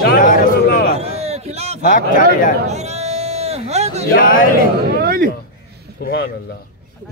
یا رسول اللہ حق چاہے یا علی سبحان اللہ.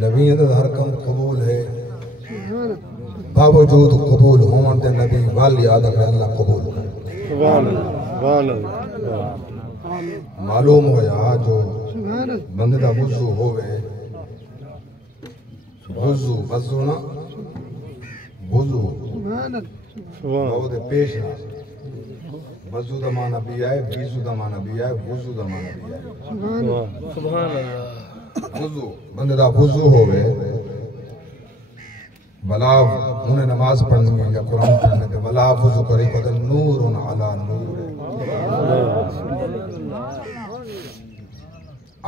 نبی دا ہر کم قبول ہے باوجود قبول ہون تے نبی والی آدھا کہ اللہ قبول کرے. سبحان اللہ. معلوم ہویا جو بندے دا وضو ہوئے وضو نا وضو وہ دے پیش وضو دا معنی بھی آئے بیزو دا معنی بھی آئے وضو دا معنی بھی آئے. سبحان اللہ. وضو بندے دا وضو ہوئے بلا انہیں نماز پڑھنی ہے یا قرآن پڑھنے دے بلا وضو کری کو دے نور علی نور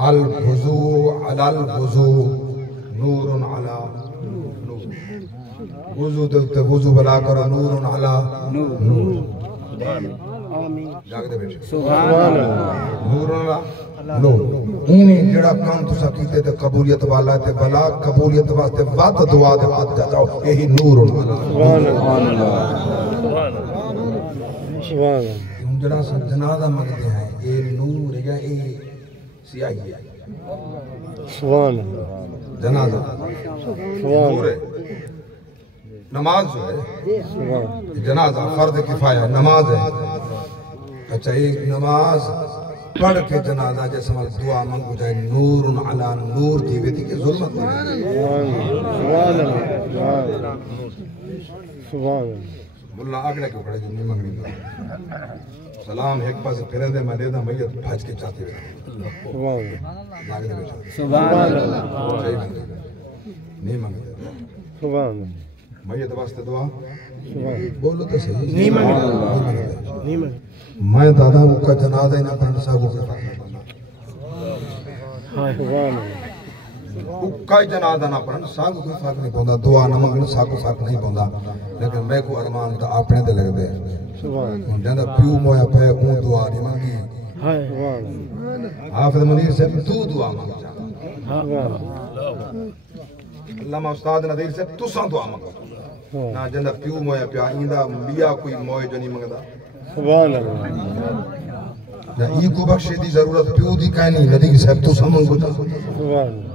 الوضو علی الوضو نور علی نور. وضو دے وضو بلا کرو نور علی نور. جاگ دے بیٹھے سبحان اللہ. نور علی نور. انہیں جڑا کام تسا کیتے تے قبولیت والا تے بلا قبولیت واسطے وقت دعا دے ہاتھ جاؤ یہی نور علی. سبحان اللہ. سبحان اللہ. جڑا جنازہ منگتے ہیں اے نور یا اے سیاہی ہے. سبحان اللہ. جنازہ سبحان نور ہے. نماز جو ہے اللہ. جنازہ فرض کفایہ نماز ہے. اچھا ایک نماز پڑھ کے جنازہ جیسے ہمارے دعا منگو جائے نور علی نور دی ویدی کے ظلمت نہیں. سبحان اللہ. سبحان اللہ. ملا آگڑا کیوں پڑھے جو نہیں منگنی دعا. سلام ایک پاس پھرے دے میں دے دا میت بھاج کے چاہتے ہوئے سبحان اللہ. لاگے دے بیٹھا سبحان اللہ. صحیح منگے نہیں منگے سبحان اللہ. میت واسطے دعا سبحان بولو تو صحیح نہیں منگے. نہیں میں میں دادا وہ کا جنازہ ہی نہ پڑھنا صاحبوں کے پاس سبحان اللہ. کا جنازہ نہ پڑھنا صاحبوں کے فرق نہیں پوندا. دعا نہ منگنا صاحبوں فرق نہیں پوندا. لیکن میں کو ارمان تا اپنے دے لگ دے سبحان جنہ پیو مویا پہ اون دعا نہیں مانگی. سبحان حافظ منیر سے تو دعا مانگ جا. اللہ. علامہ استاد نظیر سے تو سان دعا مانگو نہ جنہ پیو مویا پہ ایندا بیا کوئی موئے جو نہیں منگدا. سبحان اللہ. نہ ای کو بخشے دی ضرورت پیو دی کہیں نہیں ندی صاحب تو سان منگو جا. سبحان اللہ.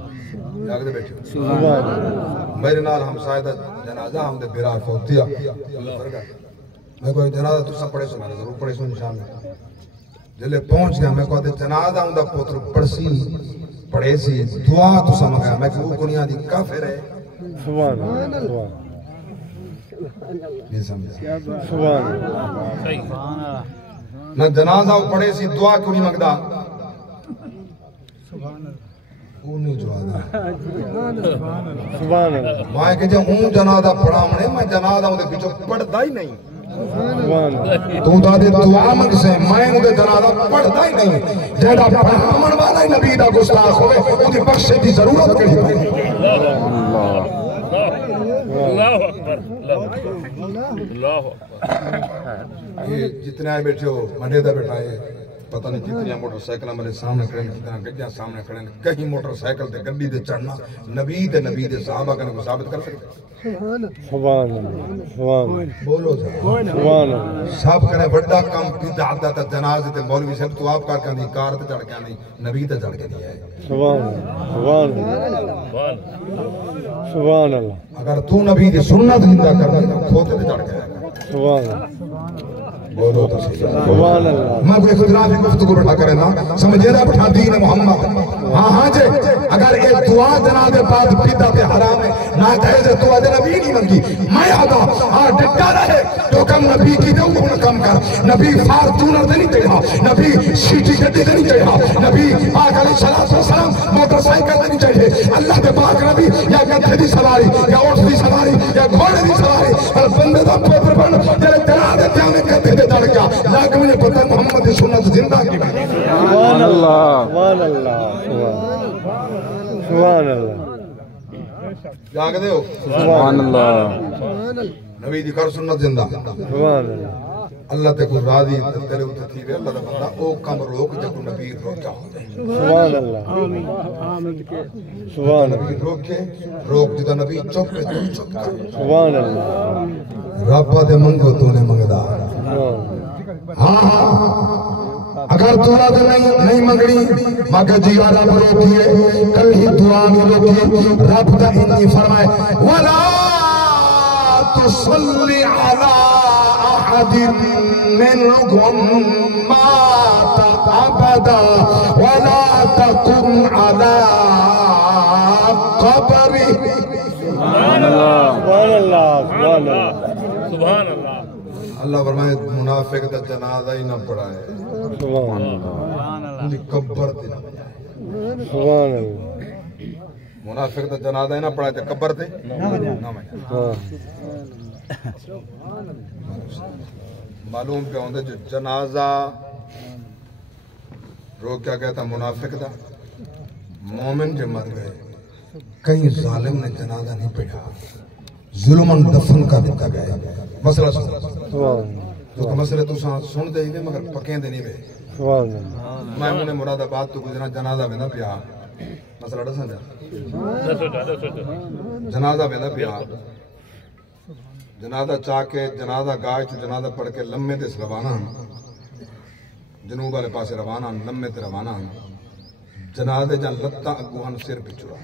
جاگ دے بیٹھے سبحان اللہ. میرے نال ہم سایدہ جنازہ ہم دے بیرار فوتیا میں کوئی جنازہ تو سب پڑھے سو میں ضرور پڑھے سو نشان میں جلے پہنچ گیا میں کوئی جنازہ ہوں دا پوتر پڑھسی پڑھے سی دعا تو سب گیا میں کوئی کنیا دی کافر ہے. سبحان اللہ. نہیں سمجھا سبحان اللہ. نہ جنازہ پڑھے سی دعا کیوں نہیں مگدا وہ نہیں جوادا. سبحان اللہ. میں کہ جب ہوں جنازہ پڑھا میں جنازہ ہوں دے پیچھو پڑھتا ہی نہیں. سبحان اللہ. تو دادے دعا منگ سے میں ہوں دے جنازہ پڑھتا ہی نہیں. جیڑا پڑھا من والا ہی نبی دا گستاخ ہوئے وہ دی بخشے دی ضرورت کری پڑی. اللہ اکبر. اللہ اکبر. یہ جتنے آئے بیٹھے ہو منڈے دا بیٹھا ہے پتہ نہیں کتنی موٹر سائیکل ہمارے سامنے کھڑے ہیں کتنا گجیاں سامنے کھڑے ہیں. کہیں موٹر سائیکل تے گڈی دے چڑھنا نبی دے صحابہ کا کو ثابت کر سکتے. سبحان اللہ. سبحان بولو سبحان اللہ. سب کرے بڑا کام بدعت دا جنازے تے مولوی صاحب تو آپ کر کے دی کار تے چڑھ کے نہیں نبی تے چڑھ کے نہیں ہے. سبحان اللہ. سبحان اللہ. اگر تو نبی دی سنت زندہ کرنا تو کھوتے تے چڑھ کے آئے گا. سبحان اللہ. بولو تو صحیح. سبحان اللہ. میں کوئی اختلافی گفتگو بٹھا کرے نا سمجھے رہا بٹھا دین محمد. ہاں ہاں جے اگر ایک دعا جناب بعد بدعت حرام ہے ناجائز ہے دعا دے نبی نہیں منگی میں آدھا ہاں ڈٹا رہے جو کم نبی کی دے انہوں کم کر. نبی فارچونر دے نہیں چڑھا نبی سیٹی گڈی دے نہیں چڑھا نبی پاک علیہ السلام موٹر سائیکل دے نہیں چڑھے. اللہ کے پاک نبی یا گدھے دی سواری یا اونٹ دی سواری یا گھوڑے دی سواری اور بندے دا پوتر بن جڑے جنازے تے میں گدھے تے چڑھ گیا لاگ مجھے پتہ محمد دی سنت زندہ کی. سبحان اللہ. سبحان اللہ. سبحان اللہ. جاگ دے ہو سبحان اللہ. نبی دی کر سنت زندہ. سبحان اللہ. اللہ تے کو راضی تیرے اوتے تھی وے اللہ دا بندہ او کم روک جب نبی روکا ہو جائے. سبحان اللہ. سبحان اللہ. نبی روکے روک جدا نبی چپ ہے تو چپ کر. سبحان اللہ. رب دے منگو تو نے منگدا اگر دعا تو نہیں منگنی مگر جی رب روکیے کل ہی دعا بھی روکیے رب دا انی فرمائے وَلَا تُصَلِّ عَلَىٰ أَحَدٍ مِّنْهُمْ مَاتَ أَبَدًا وَلَا تَقُمْ عَلَىٰ قَبْرِهِ سبحان اللہ سبحان اللہ سبحان اللہ سبحان اللہ اللہ فرمائے منافق دا جنازہ ہی نہ پڑھائے سبحان اللہ ان کی قبر تے نہ بجائے سبحان اللہ منافق دا جنازہ ہی نہ پڑھائے تے قبر تے نہ بجائے معلوم پہ ہوندے جو جنازہ رو کیا کہتا منافق دا مومن جو مر گئے کئی ظالم نے جنازہ نہیں پڑھا ظلمن دفن کا دیتا گیا مسئلہ سن تو کہ مسئلہ تو سن دے ہی مگر پکیں دے نہیں بے میں انہیں مراد آباد تو گزرنا جنازہ میں نہ پیا مسئلہ ڈسن جا جنازہ میں نہ پیا جنازہ چاہ کے جنازہ گائے تو جنازہ پڑھ کے لمحے دے روانہ جنوب والے پاسے روانہ لمحے تے روانہ جنازے جان لتا اگوان سر پچھڑا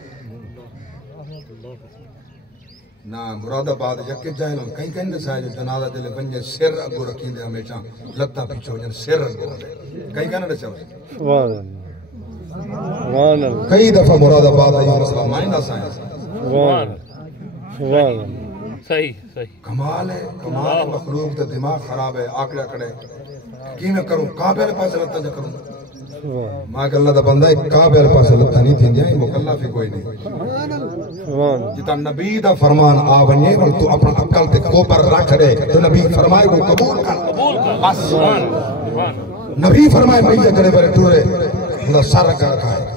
نہ مراد آباد یکی جاہل ہوں کہیں کہیں دسائے جو جنازہ دلے بنجے سر اگو رکھیں دے ہمیشہ لتا پیچھو جن سر اگو رکھیں کہیں کہیں دسائے سبحان اللہ کئی دفعہ مراد آباد آئی مسئلہ مائنہ سائنس سبحان اللہ صحیح صحیح کمال ہے مخلوق تے دماغ خراب ہے آکڑا کڑے کی میں کروں کعبے والے پاس لتا جا کروں ماں کہ اللہ دا بندہ ایک کعبے والے پاس لتا نہیں تھی جائیں مکلف ہی کوئی نہیں جتا نبی دا فرمان آونیے اور تو اپنا عقل تے کوپر رکھ دے تو نبی فرمائے کو قبول کر بس نبی فرمائے بھئی کرے برے ٹورے اللہ سر رکھا ہے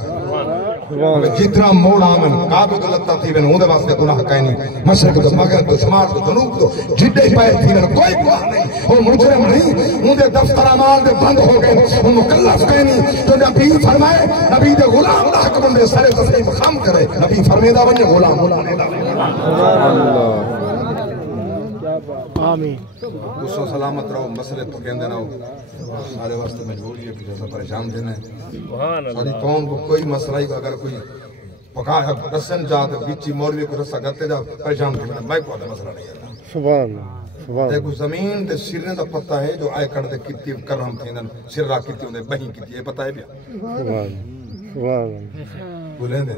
جتنا موڑ آمن کعبے تو لتا تھی میں ہوندے واسطے گناہ کہیں نہیں مشرق تو مغرب تو شمال تو جنوب تو جدے پائے تھی میں کوئی گناہ نہیں وہ مجرم نہیں ہوندے دفتر اعمال دے بند ہو گئے وہ مکلف کہیں نہیں تو نبی فرمائے نبی دے غلام دا حق بندے سارے تسلیم خام کرے نبی فرمائے دا ونجے غلام آمین اس و سلامت رہو مسئلے پکیندے نہ ہو سارے واسطے مجبوری ہے کہ جیسا پریشان دینا ہے ساری قوم کو کوئی مسئلہ ہی اگر کوئی پکایا رسن جاتے بیچی مولوی کو رسا گتے جا پریشان کی میں کو آدھا مسئلہ نہیں ہے سبحان اللہ دیکھو زمین دے سرنے دا پتہ ہے جو آئے کڑ دے کتی کرم تھیندن سرہ کتی ہوندے بہین کتی ہے پتہ ہے بیا سبحان بولیں دے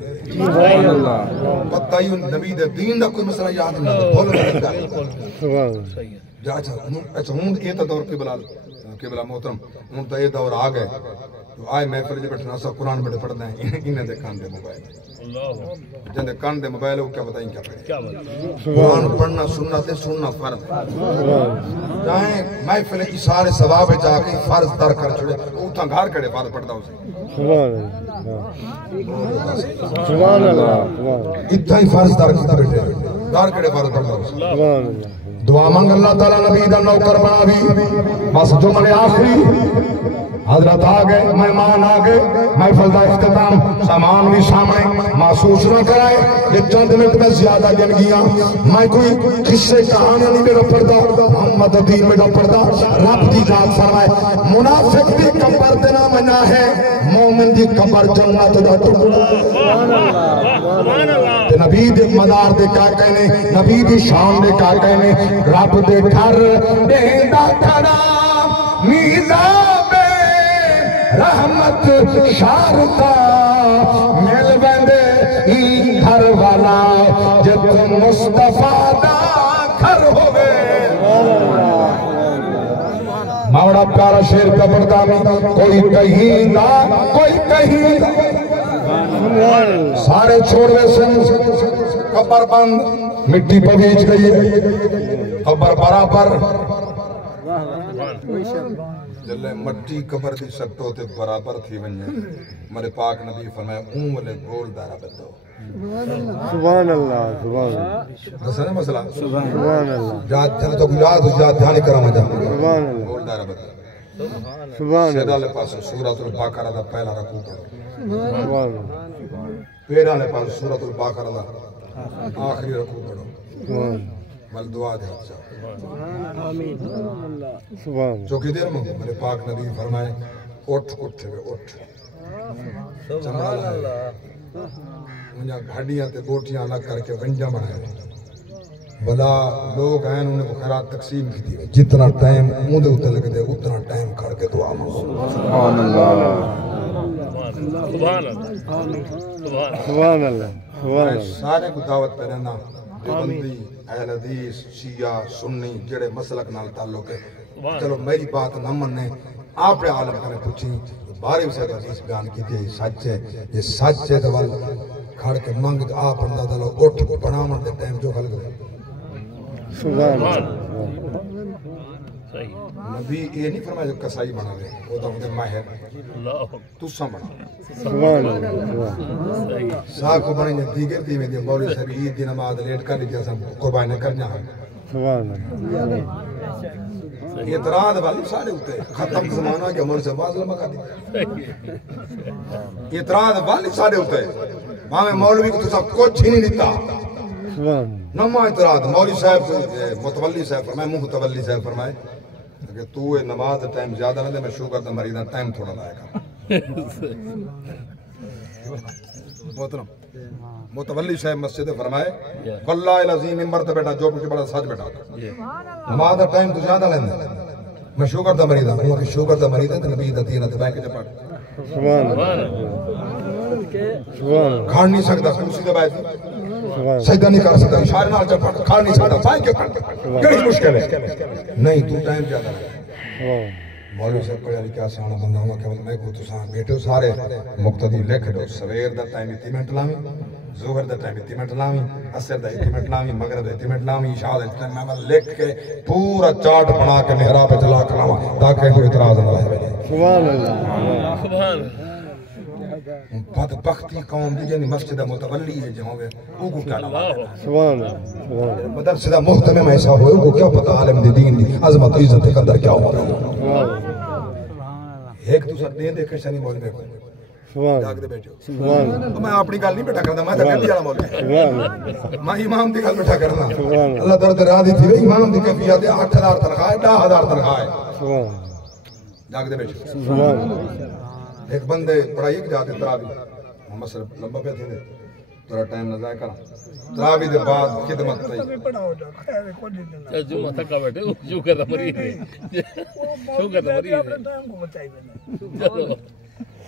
پتہ ہی نبی دے دین دا کوئی مسئلہ یاد نہیں بولو نہیں دا جا اچھا ہوں یہ تا دور قبلہ محترم ہوں تا یہ دور آگئے تو آئے محفل جی بیٹھنا سا قرآن بیٹھے پڑھتے ہیں انہیں دے کان دے موبائل جن دے کان دے موبائل وہ کیا بتائیں کیا پڑھیں قرآن پڑھنا سننا تے سننا فرض جائیں محفل اشارے ثواب جا کے فرض در کر چھڑے اوٹھا گھار کڑے فرض پڑھتا اسے سبحان اللہ اتھا ہی فرض در کیتا بیٹھے دار کڑے فرض پڑھتا اسے دعا مانگ اللہ تعالیٰ نبی دا نوکر بنا بھی بس جمعہ آخری حضرت آگئے مہمان آگئے محفل دا اختتام سامان بھی سامنے محسوس نہ کرائے یہ چند منٹ میں زیادہ گن گیا میں کوئی قصے کہانی نہیں میرا پڑھتا محمد دین میرا پڑھتا رب دی ذات فرمائے منافق دی قبر دینا منع ہے مومن دی قبر جنت دا ٹکڑا نبی دی مدار دے کا کہنے نبی دی شان دے کا کہنے رب دے گھر دیندہ کھڑا میزاب رحمت شارتا مل بندے گھر والا جب مصطفیٰ دا گھر ہوئے ماوڑا پیارا شیر کا پڑھتا میں کوئی کہیں دا کوئی کہیں دا سارے چھوڑوے سن قبر بند مٹی پویچ گئی قبر برابر جلے مٹی قبر دی سٹو تے برابر تھی ونجے مرے پاک نبی فرمایا اون والے گول دارا بدو سبحان اللہ سبحان اللہ دسنا مسئلہ سبحان اللہ یاد چلے تو یاد ہو یاد دھیان کرا مجھا سبحان اللہ گول دارا بدو سبحان سیدہ اللہ لے پاس سورۃ البقرہ دا پہلا رکوع پڑھو سبحان اللہ پیرا لے پاس سورۃ البقرہ دا آخری رکوع پڑھو سبحان بل دعا دے حد سبحان چوکی دیر میں میرے پاک نبی فرمائے اٹھ اٹھے وے اٹھ سبحان اللہ انہاں گھاڑیاں تے بوٹیاں الگ کر کے ونجا بنائے بلا لوگ ہیں انہیں کو خیرات تقسیم کی تھی جتنا ٹائم اون دے اوتے لگدے اتنا ٹائم کھڑ کے دعا مانگو سبحان اللہ سبحان اللہ سبحان اللہ سارے کو دعوت پہ رہنا دیوبندی اہل حدیث شیعہ سنی جڑے مسلک نال تعلق ہے چلو میری بات نہ مننے آپ عالم کا نے پوچھی بارے سے حدیث بیان کی تھی سچ ہے یہ سچ ہے تو کھڑ کے منگ آپ اندازہ لو اٹھ بناون دے ٹائم جو خلق دے سبحان اللہ صحیح نبی یہ نہیں فرمایا جو کسائی بنا لے وہ تو ہمیں ماہر اللہ تسا بنا سبحان اللہ صحیح صاحب کو بنے دیگر دیویں دی مولوی صاحب عید دی نماز لیٹ کر لی جیسا قربانی کرنا ہے سبحان اللہ اعتراض والی سارے ہوتے ختم زمانہ کے مول سے باز لمبا کر دی اعتراض والی سارے ہوتے ہمیں مولوی کو تسا کچھ ہی نہیں دیتا سبحان نما اعتراض مولوی صاحب متولی صاحب فرمائے متولی صاحب فرمائے کہ تو نماز دا ٹائم زیادہ نہ دے میں شوگر دا مریض دا ٹائم تھوڑا لائے گا محترم متولی صاحب مسجد فرمائے واللہ العظیم ممبر تے بیٹا جو کچھ بڑا سچ بیٹا نماز دا ٹائم تو زیادہ لیندے میں شوگر دا مریض ہوں کہ شوگر دا مریض ہے تے نبی دا دین تے بینک چ پڑھ سبحان اللہ سبحان کھڑ نہیں سکتا کرسی دے بیٹھ سجدہ نہیں کر سکتا اشارے نال چ پڑھ کھڑ نہیں سکتا پائے کے پڑھ کیڑی مشکل ہے نہیں تو ٹائم زیادہ لگا اللہ مولوی صاحب پڑھا لکھا سیاح بندہ ہوا کہ میں کو تساں بیٹھو سارے مقتدی لکھ دو سویر دا ٹائم 30 منٹ لاویں ظہر دا ٹائم 30 منٹ لاویں عصر دا 30 منٹ لاویں مغرب دا 30 منٹ لاویں عشاء دا ٹائم میں لکھ کے پورا چارٹ بنا کے محراب پہ چلا کے لاواں تاکہ کوئی اعتراض نہ رہے سبحان اللہ سبحان بدبختی قوم دی یعنی مسجد متولی ہے جہاں وہ کو کیا نام سبحان اللہ مدرسہ دا محتمم ایسا ہوئے کو کیا پتہ عالم دی دین دی عظمت عزت کے اندر کیا ہو ایک دوسرا دے کے شنی مولوی کو سبحان جاگ دے بیٹھو سبحان میں اپنی گل نہیں بیٹھا کردا میں تے گل والا مولوی سبحان میں امام دی گل بیٹھا کرنا سبحان اللہ درد راضی تھی امام دی کیفیت 8000 تنخواہ ہے 10000 تنخواہ ہے سبحان جاگ دے بیٹھو سبحان ایک بندے پڑھائی کے جاتے تراوی محمد صلی اللہ لمبا پہ تھے تھوڑا ٹائم نہ ضائع کرا تراوی دے بعد خدمت تھی جمعہ تھکا بیٹھے شوگر دا مریض ہے شوگر دا مریض ہے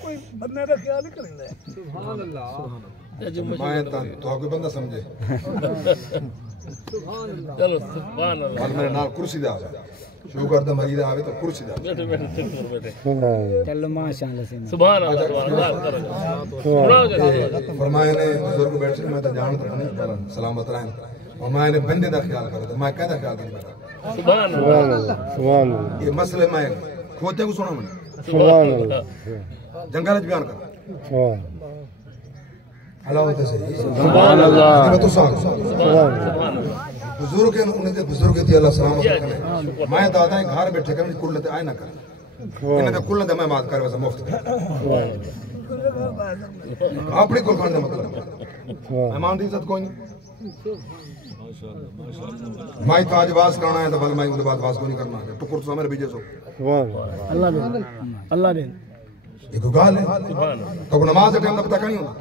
کوئی بندے دا خیال ہی کریں گے سبحان اللہ میں تو کوئی بندہ سمجھے چلو سبحان اللہ اور میرے نال کرسی دے آوے شوگر دا مریض آوے تو کرسی دے بیٹھے بیٹھے سکور بیٹھے چلو ماشاءاللہ سبحان اللہ سبحان اللہ سناؤ جیسے فرمایا نے بزرگ بیٹھے میں تو جانتا نہیں پر سلامت رہیں اور میں نے بندے دا خیال کرا تو میں کہہ خیال کری بیٹا سبحان اللہ سبحان اللہ یہ مسئلے میں کھوتے کو سنا میں سبحان اللہ جنگل بیان کرا سبحان اللہ ہوتے سے سبحان اللہ میں تو سان سبحان بزرگ ہیں انہیں بزرگ تھی اللہ سلامت رکھنے میں دادا ہیں گھر بیٹھے کرنے کلت آئے نہ کریں انہیں تو کلت میں مات کر ویسا مفت اپنی کل کھانے مطلب مہمان دی عزت کوئی نہیں میں تاج باز کرنا ہے تو بل میں ان کے بعد باز کو نہیں کرنا ہے ٹکر تو ہمارے بیجے سو اللہ دے یہ تو گال ہے تو نماز کے ٹائم پتہ نہیں ہوتا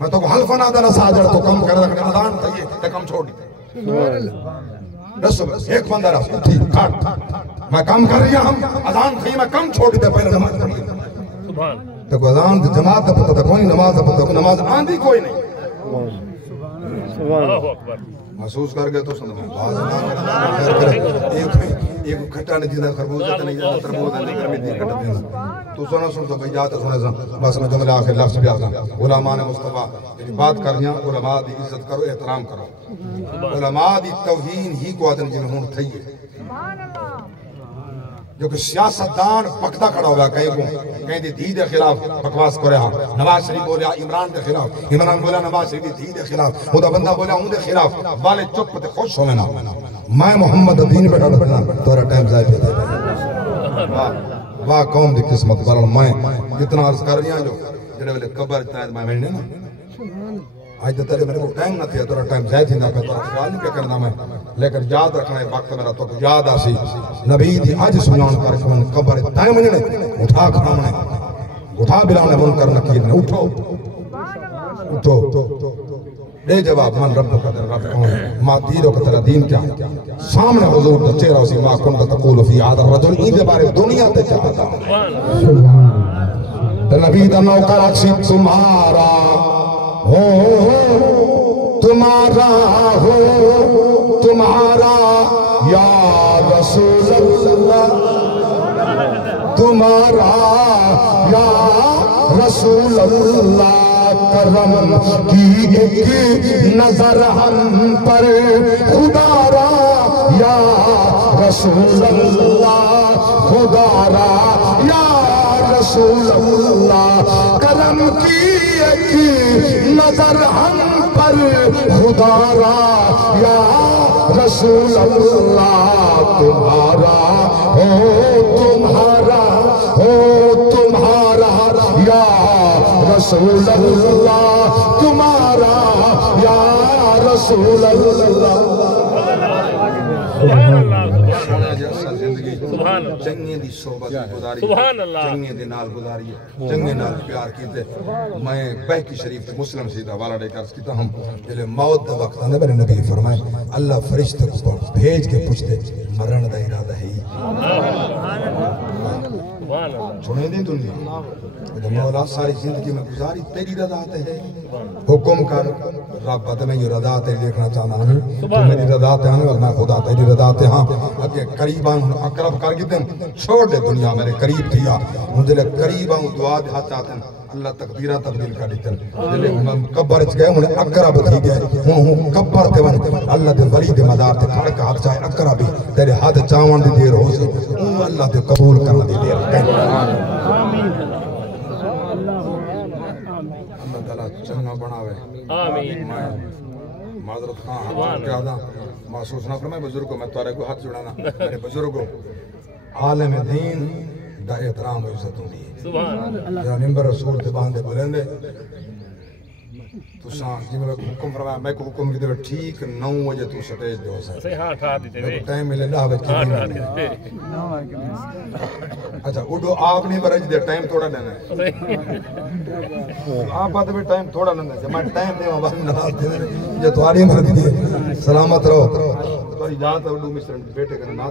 میں تو حلف نہ دنا ساجر تو کم کر رکھنے اذان تھی تے کم چھوڑ بس ایک بندہ رہا ٹھیک کاٹ میں کم کر رہا ہم اذان تھی میں کم چھوڑ دے پہلے نماز پڑھ لی سبحان تو اذان جماعت کا پتہ کوئی نماز کا پتہ نماز آندھی کوئی نہیں اللہ اکبر محسوس کر گئے تو سن ایک کھٹا نہیں دیتا خربوزہ نہیں دیتا تربوزہ نہیں کرمی دی کھٹا دینا تو سنا سن تو بھئی جاتا سنے سن بس میں جملے آخر لفظ بھی آتا علماء نے مصطفیٰ یعنی بات کرنیا علماء دی عزت کرو احترام کرو علماء دی توہین ہی کو آدم جنہوں ہون تھئی ہے جو کہ سیاستدان پکتا کھڑا ہوا کہیں دی دھی دے خلاف بکواس کرے ہاں نواز شریف بولیا عمران دے خلاف عمران بولیا نواز شریف دی دھی دے خلاف خدا بندہ بولیا ان دے خلاف والے چپ تے خوش ہوئے نا میں محمد دین پہ ڈاڑ پڑنا تورا ٹائم ضائع پہ دے واہ قوم دی قسمت برال میں جتنا عرض کر رہی ہیں جو جڑے والے قبر تائید میں ملنے نا آج تیرے میرے کو ٹائم نہ تھیا، تیرا ٹائم ضائع تھی نہ پہ تیرا خیال نہیں پہ کرنا میں، لیکن یاد رکھنا ہے وقت میرا تو یاد آسی نبی دی آج سنان کر کے من قبر ٹائم نہیں اٹھا کھانے اٹھا بلانے منکر نکیر نے اٹھو اٹھو دے جواب من رب کا رب کون ہے، ما دیرو کا تیرا دین کیا سامنے حضور دا چہرہ اسی ما کنت تقول فی هذا الرجل این دے بارے دنیا تے چاہتا تے نبی دا نوکر اکسی تمہارا ہو تمہارا ہو تمہارا یا رسول اللہ تمہارا یا رسول اللہ کرم کی ایک نظر ہم پر خدا را یا رسول اللہ خدا را یا رسول اللہ کرم کی ایک نظر ہم پر خدا را یا رسول اللہ تمہارا ہو تمہارا یا رسول اللہ تمہارا یا رسول اللہ چنگے دی صحبت گزاری چنگے دی نال گزاری چنگے نال پیار کیتے میں بہکی شریف مسلم سیدھا حوالہ دے کر کیتا ہم جلے موت دا وقت نے میرے نبی فرمائے اللہ فرشتے کو بھیج کے پوچھتے مرن دا ارادہ ہے سنے دی دنیا مولا ساری زندگی میں گزاری تیری رضا ہے حکم کر رب میں یہ رضا تے دیکھنا چاہنا ہوں تو میری رضا تے ہمیں اور میں خدا تیری رضا تے ہاں اگے قریب آؤں اقرب کر گئے چھوڑ دے دنیا میرے قریب تھیا مجھے قریب آؤں دعا دے ہاتھ آتے ہیں اللہ تقدیرہ تبدیل کر دیتے ہیں قبر اچ گئے انہیں اقرب تھی گئے ہوں قبر تے ون اللہ دے ولی دے مدار تے کھڑ کے ہاتھ چاہے اقربی تیرے ہاتھ چاون دی دیر ہو سی اللہ دے قبول کرنا دی دیر اللہ تعالیٰ چنگا بناوے آمین معذرت خواہ کیا دا محسوس نہ فرمائے بزرگوں میں توارے کو ہاتھ جڑانا میرے بزرگوں عالم دین دا احترام و عزت ہوں دی یا نمبر رسول تے باندے بلندے تو ساں جی میں حکم فرمایا میں کو حکم کی دے ٹھیک 9 بجے تو سٹیج دے ہو سکتے ہاں ٹھا دیتے ہوئے ٹائم ملے نہ ہوئے کی اچھا اڈو آپ نہیں برج دے ٹائم تھوڑا دینا ہے آپ بات میں ٹائم تھوڑا لینا ہے میں ٹائم دے وہاں ناراض دے جو تمہاری مرضی ہے سلامت رہو تمہاری جان تو اڈو مصر بیٹے کا نام